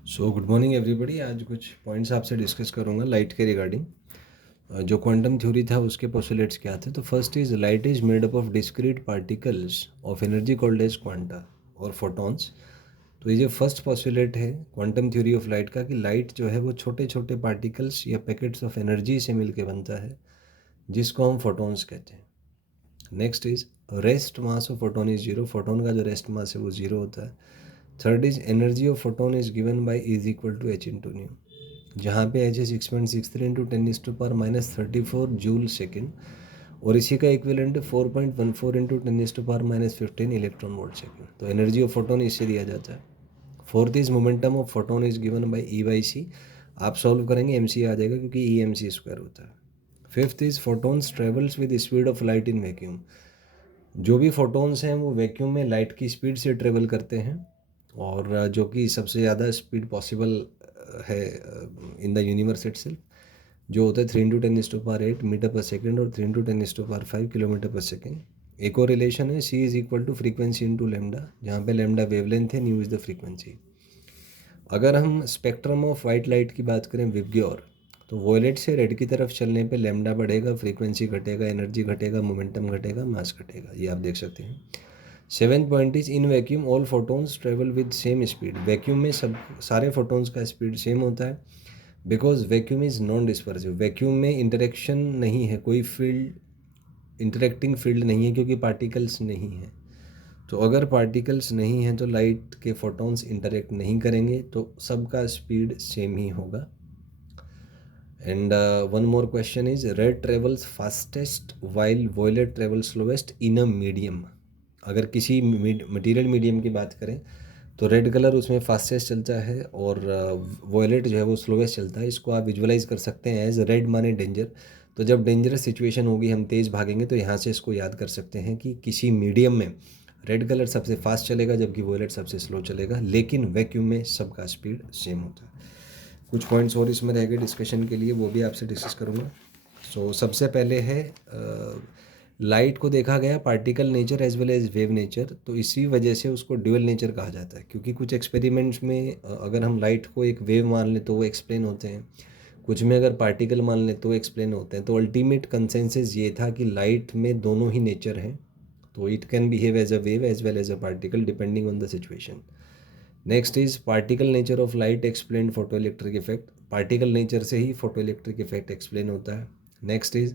So good morning everybody. आज कुछ points आपसे डिस्कस करूंगा लाइट के रिगार्डिंग। जो क्वांटम थ्योरी था उसके पोस्टुलेट्स क्या थे। तो first is light is made up of discrete particles of energy called as quanta और फोटॉन्स। तो ये जो फर्स्ट पोस्टुलेट है क्वांटम थ्योरी ऑफ लाइट का, कि लाइट जो है वो छोटे छोटे पार्टिकल्स या पैकेट्स ऑफ एनर्जी से मिलकर बनता है, जिसको हम फोटॉन्स कहते हैं। Next is rest mass of photon is zero. Photon का जो रेस्ट मास है वो जीरो होता है। Third is energy of photon is given by is equal to H into nu, जहाँ पे एच है 6.63 इंटू 10⁻⁻34 जूल सेकेंड, और इसी का equivalent 4.14 into 10⁻⁻15 electron volt second. तो एनर्जी ऑफ फोटोन इससे दिया जाता है। Fourth is momentum of photon is given by E by C. आप सॉल्व करेंगे एम सी आ जाएगा, क्योंकि ई एम सी स्क्वायर होता है। Fifth is photons travels with speed of light in vacuum. जो भी फोटोन्स हैं वो वैक्यूम में लाइट की स्पीड से ट्रेवल करते हैं, और जो कि सबसे ज़्यादा स्पीड पॉसिबल है इन द यूनिवर्स इटसेल्फ, जो होता है 3 × 10⁸ मीटर पर सेकेंड और 3 × 10⁵ किलोमीटर पर सेकेंड। एक और रिलेशन है, C is equal to frequency into lambda, जहाँ पे लेमडा वेवलेंथ है, न्यू इज़ द फ्रीक्वेंसी। अगर हम स्पेक्ट्रम ऑफ वाइट लाइट की बात करें विबग्योर, तो वॉयलेट से रेड की तरफ चलने पे लेमडा बढ़ेगा, फ्रीक्वेंसी घटेगा, एनर्जी घटेगा, मोमेंटम घटेगा, मास घटेगा। ये आप देख सकते हैं। Seventh point is in vacuum all photons travel with same speed. Vacuum में सब सारे फोटोन्स का स्पीड सेम होता है, because vacuum is non dispersive. Vacuum में इंटरेक्शन नहीं है, कोई फील्ड इंटरेक्टिंग फील्ड नहीं है, क्योंकि पार्टिकल्स नहीं है। तो अगर पार्टिकल्स नहीं हैं तो लाइट के फोटॉन्स इंटरेक्ट नहीं करेंगे, तो सबका स्पीड सेम ही होगा। And one more question is red travels fastest while violet travel slowest in a medium. अगर किसी मटेरियल मीडियम की बात करें तो रेड कलर उसमें फास्टेस्ट चलता है, और वॉयलेट जो है वो स्लोएस्ट चलता है। इसको आप विजुअलाइज कर सकते हैं एज रेड माने डेंजर। तो जब डेंजरस सिचुएशन होगी, हम तेज़ भागेंगे, तो यहाँ से इसको याद कर सकते हैं कि किसी मीडियम में रेड कलर सबसे फास्ट चलेगा, जबकि वॉयलेट सबसे स्लो चलेगा, लेकिन वैक्यूम में सबका स्पीड सेम होता है। कुछ पॉइंट्स और इसमें रह गए डिस्कशन के लिए, वो भी आपसे डिस्कस करूँगा। सो सबसे पहले है लाइट को देखा गया particle nature as well as wave nature, तो इसी वजह से उसको ड्यूअल नेचर कहा जाता है। क्योंकि कुछ एक्सपेरिमेंट्स में अगर हम लाइट को एक वेव मान लें तो वो एक्सप्लेन होते हैं, कुछ में अगर पार्टिकल मान लें तो एक्सप्लेन होते हैं। तो अल्टीमेट कंसेंसस ये था कि लाइट में दोनों ही नेचर हैं, तो it can behave as a wave as well as a particle depending on the situation. Next is particle nature of light explain photo electric effect. Particle nature से ही photo electric effect explain होता है। Next is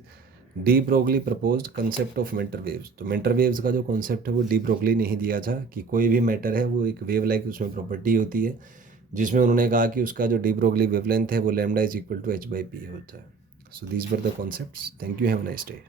de Broglie proposed concept of matter waves. तो matter waves का जो concept है वो de Broglie ने ही दिया था, कि कोई भी मैटर है वो एक वेव लाइक उसमें प्रॉपर्टी होती है, जिसमें उन्होंने कहा कि उसका जो डी ब्रोगली वेवलेंथ है वो lambda is equal to H by P होता है। So these were the concepts. Thank you, have a nice day.